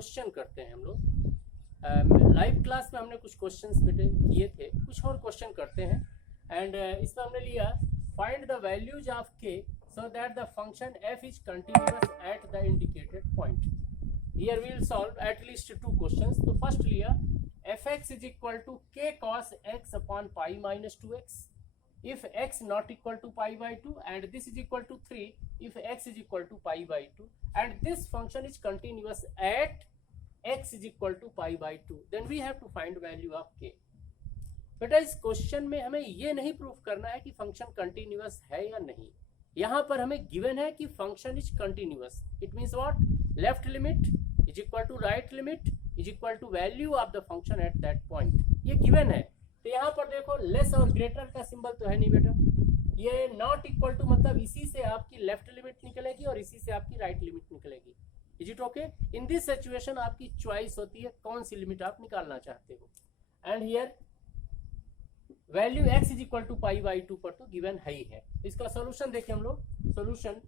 Question करते हैं हम लोग। लाइव क्लास में हमने कुछ क्वेश्चंस बेटे किए थे, कुछ और क्वेश्चन करते हैं। एंड इसमें हमने लिया find the values of K so that the function F is continuous at the indicated point. Here we will solve at least 2 questions. तो फर्स्ट लिया F X is equal to K cos X upon pi minus 2x if x not equal to pi by 2 and this is equal to 3 if x is equal to pi by 2 and this function is continuous at x is equal to pi by 2, then we have to find value of k। बेटा इस question में हमें ये नहीं proof करना है कि function continuous है या नहीं। यहाँ पर हमें गिवन है कि function is continuous. It means what, left limit is equal to right limit is equal to value of the function at that point, ये गिवन है। तो यहाँ पर देखो लेस और ग्रेटर का सिंबल तो है नहीं बेटा, ये नॉट इक्वल टू मतलब इसी से आपकी लेफ्ट लिमिट निकलेगी और इसी से आपकी राइट लिमिट निकलेगी। Is it okay? In this situation आपकी चॉइस होती है कौन सी लिमिट आप निकालना चाहते हो। And here value x is equal to pi by 2 पर तो गिवन है ही है। इसका सोल्यूशन देखें हम लोग। Solution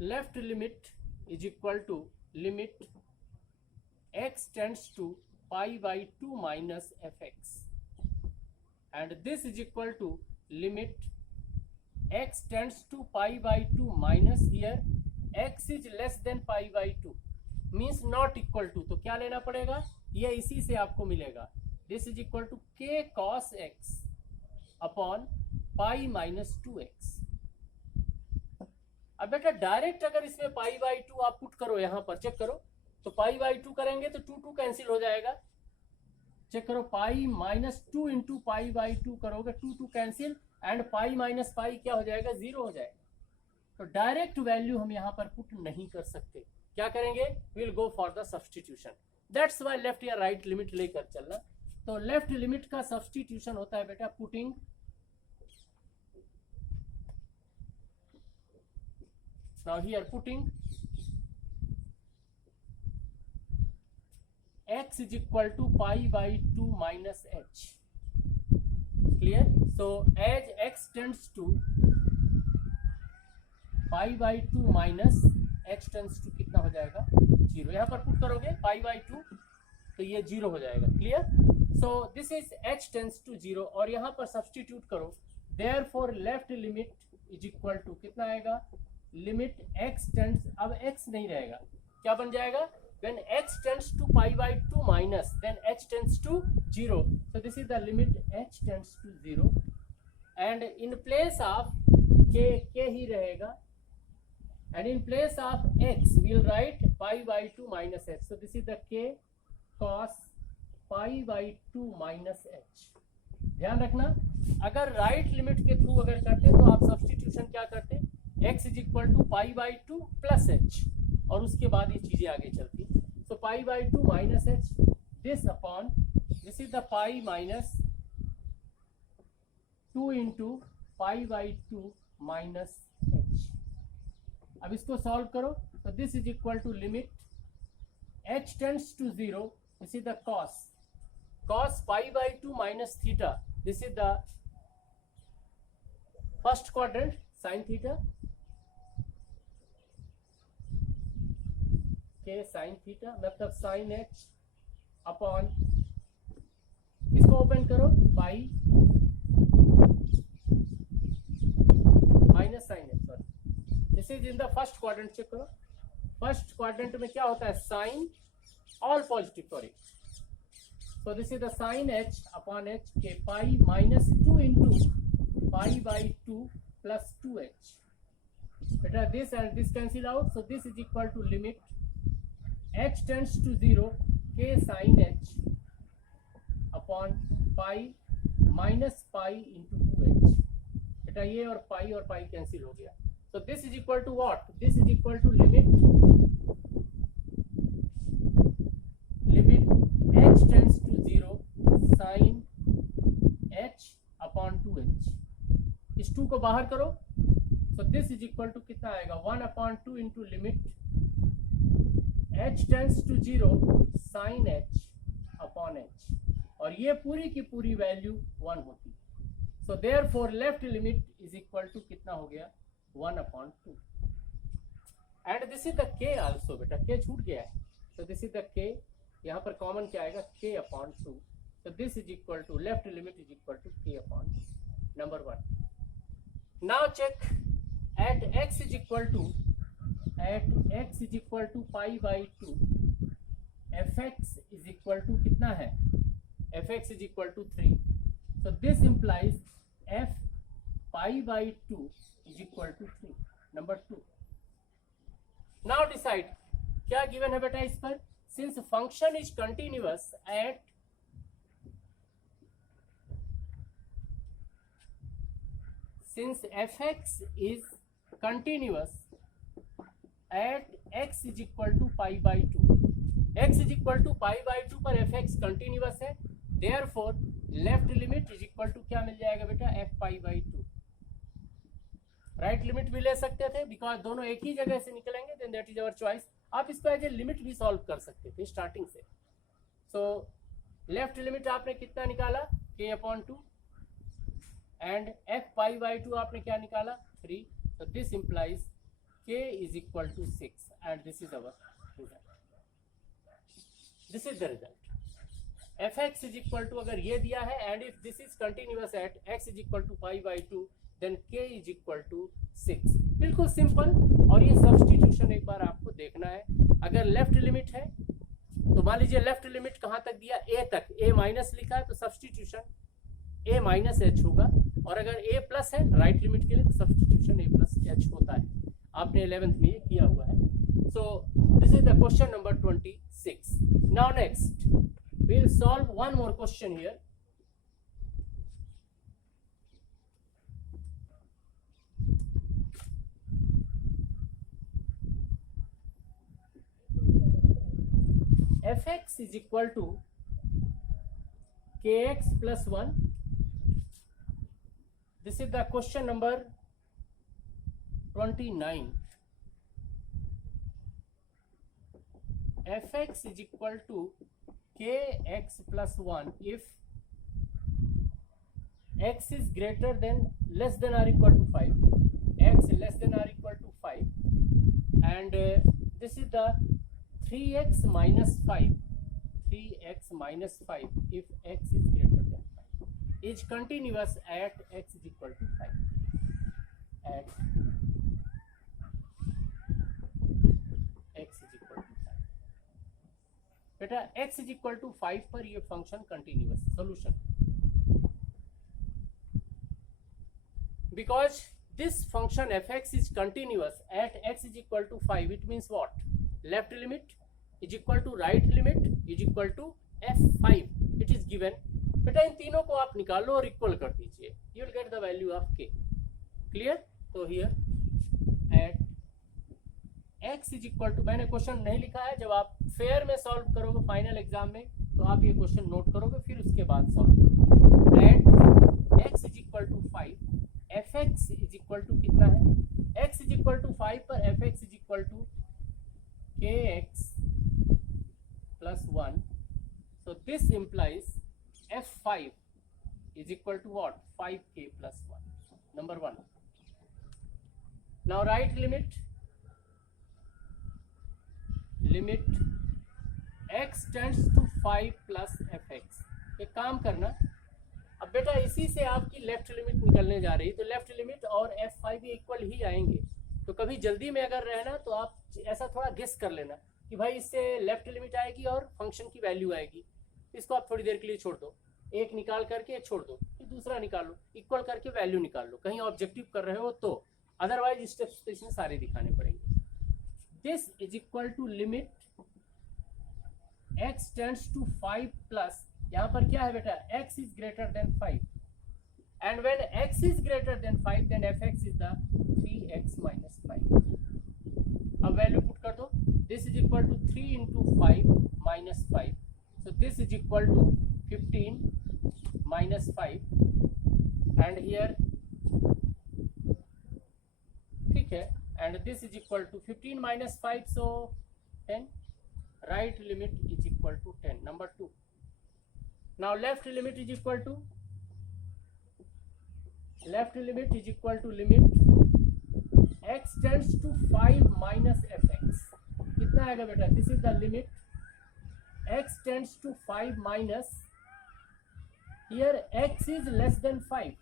left limit is equal to limit x tends to pi by 2 minus fx and this is equal to limit x tends to pi by 2 minus here x is less than pi by 2 means not equal to, तो क्या लेना पड़ेगा, ये इसी से आपको मिलेगा। this is equal to k cos x upon pi minus 2x। अब बेटा डायरेक्ट अगर इसमें pi by 2 आप पुट करो, यहाँ पर चेक करो तो पाई बाई 2 करेंगे तो 2 2 कैंसिल हो जाएगा। चेक करो pi minus 2 into pi by 2 करोगे 2 2 cancel and pi minus pi क्या हो जाएगा, 0 हो जाएगा। तो डायरेक्ट वैल्यू हम यहाँ पर पुट नहीं कर सकते, क्या करेंगे, will go for the substitution. That's why left या राइट लिमिट लेकर चलना। तो लेफ्ट लिमिट का सब्सटीट्यूशन होता है बेटा putting now here putting x is equal to pi by 2 minus h, clear? So as x tends to pi by 2 minus x tends to कितना हो जाएगा, 0। यहाँ पर पुट करोगे pi by 2 तो ये 0 हो जाएगा, clear? So this is h tends to 0 और यहाँ पर सब्सटीट्यूट करो, therefore left limit is equal to कितना आएगा, लिमिट x tends, अब x नहीं रहेगा, क्या बन जाएगा, when x tends to pi by 2 minus then h tends to 0, so this is the limit h tends to 0 and in place of k ही रहेगा and in place of x we will write pi by 2 minus h, so this is the k cos pi by 2 minus h। ध्यान रखना अगर right limit के through अगर करते तो आप substitution क्या करते, x is equal to pi by 2 plus h और उसके बाद ये चीजें आगे चलती। So pi by 2 minus h, this upon this is the pi minus 2 into pi by 2 minus h। अब इसको सॉल्व करो तो this is equal to limit h tends to 0, this is the cos pi by 2 minus theta, this is the first quadrant sine theta के sign theta मतलब sine h upon, इसको open करो pi minus sine h, sorry this is in the first quadrant. Check करो first quadrant में क्या होता है, sine all positive, sorry, so this is the sin h upon h के pi minus 2 into pi by 2 plus 2h। बेटा this and this cancel out, so this is equal to limit h tends to 0 k sin h upon pi minus pi into 2h। बेटा ये और pi cancel हो गया, so this is equal to what, this is equal to limit h tends to 0 sin h upon 2h। इस 2 को बाहर करो, so this is equal to कितना आएगा, 1 upon 2 into limit h tends to 0 sin h upon h और ये पूरी की पूरी वैल्यू 1 होती। So therefore left limit is equal to कितना हो गया, 1/2। And this is the K also, बेटा के छूट गया है, तो दिस इज द के, यहाँ पर कॉमन क्या आएगा के upon 2, so this is equal to left limit is equal to k upon 2, number 1. Now check at x is equal to pi by 2, fx is equal to कितना है, fx is equal to 3, so this implies f pi by 2 is equal to 3, number 2. Now decide क्या given है बेटा इस पर, since function is continuous at since fx is continuous at x is equal to pi by 2, x is equal to pi by 2 पर fx continuous है, therefore left limit is equal to क्या मिल जाएगा बेटा f pi by 2. Right limit भी ले सकते थे because दोनों एक ही जगह से निकलेंगे, then that is our choice. आप इसको एज ए लिमिट भी सॉल्व कर सकते थे स्टार्टिंग से. सो लेफ्ट लिमिट आपने कितना निकाला k upon 2 and f pi by 2 आपने क्या निकाला 3, so this implies k is equal to 6 and this is our result. This is the result. fx is equal to अगर ये दिया है and if this is continuous at x is equal to pi by 2 then k is equal to 6. बिल्कुल simple. और ये substitution एक बार आपको देखना है. अगर लेफ्ट लिमिट है तो मान लीजिए लेफ्ट लिमिट कहाँ तक दिया a तक, a माइनस लिखा है तो सब्स्टिट्यूशन a माइनस एच होगा, और अगर a प्लस है राइट लिमिट के लिए तो सब्स्टिट्यूशन a प्लस एच होता है. आपने 11th में ये किया हुआ है. So this is the question number 26. Now next we will solve one more question here. fx is equal to kx plus 1. This is the question number 29. fx is equal to kx plus 1 if x is greater than less than or equal to 5, x less than or equal to 5, and this is the 3x minus 5, 3x minus 5 if x is greater than 5 is continuous at x is equal to 5, at x is equal to 5. बेटा x is equal to 5 पर ये function continuous. Solution, because this function fx is continuous at x is equal to 5, it means what? Left limit is equal to right limit is equal to f5. it is given. बेटा इन तीनों को आप निकालो और equal कर दीजिए, you will get the value of k. clear? तो here at x is equal to, मैंने क्वेश्चन नहीं लिखा है, जब आप फेयर में सॉल्व करोगे फाइनल एग्जाम में तो आप ये क्वेश्चन नोट करोगे, फिर उसके बाद सॉल्व करोगे. At x is equal to 5, fx is equal to कितना है, x is equal to 5 पर fx is equal to kx plus 1, so this implies f5 is equal to what? 5k plus 1, number 1. Now write limit x tends to 5 plus fx. एक काम करना, अब बेटा इसी से आपकी लेफ्ट लिमिट निकलने जा रही है, तो लेफ्ट लिमिट और f5 भी इक्वल ही आएंगे. तो कभी जल्दी में अगर रहना तो आप ऐसा थोड़ा गेस कर लेना कि भाई इससे लेफ्ट लिमिट आएगी और फंक्शन की वैल्यू आएगी, इसको आप थोड़ी देर के लिए छोड़ दो, एक निकाल करके एक छोड़ दो, फिर दूसरा निकालो, इक्वल करके वैल्यू निकाल लो, कहीं ऑब्जेक्टिव कर रहे हो तो. अदरवाइज स्टेप्स तो इसमें सारे दिखाने पड़ेंगे. This is equal to limit x tends to 5 plus, यहाँ पर क्या है बेटा x इज greater than 5, and when x is greater than 5 then fx is the 3x minus 5. अब वैल्यू पुट कर दो. this is equal to 3 into 5 minus 5, so this is equal to 15 minus 5 and here ठीक है, and this is equal to 15 minus 5, so 10. right limit is equal to 10, number 2. now left limit is equal to limit x tends to 5 minus fx, कितना आएगा बेटा? This is the limit x tends to 5 minus, here x is less than 5,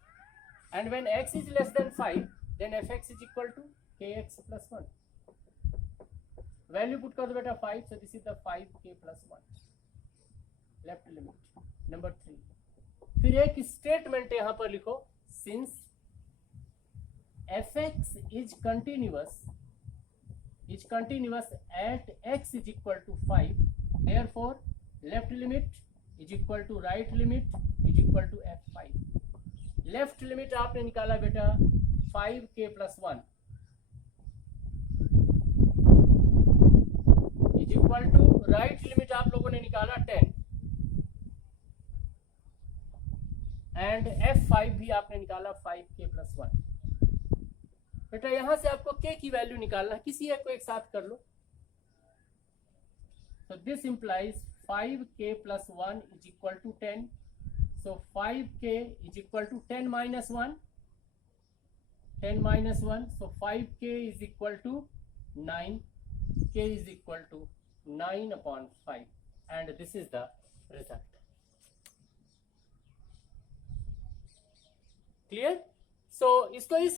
and when x is less than 5 then fx is equal to kx plus 1. Value put कर दो बेटा 5, so this is the 5k plus 1 left limit. Number 3, फिर एक statement यहाँ पर लिखो, since fx is continuous at x is equal to 5, therefore left limit is equal to right limit is equal to f5. Left limit आपने निकाला बेटा 5k plus 1 is equal to right limit आप लोगों ने निकाला 10, एंड f5 भी आपने निकाला 5k plus 1. बेटा यहां से आपको k की वैल्यू निकालना, किसी एक को एक साथ कर लो. So this implies 5k plus 1 is equal to 10. So 5k is equal to 10 minus 1. 10 minus 1. So 5k is equal to 9. K is equal to 9 upon 5. And this is the result. Clear? So इसको इस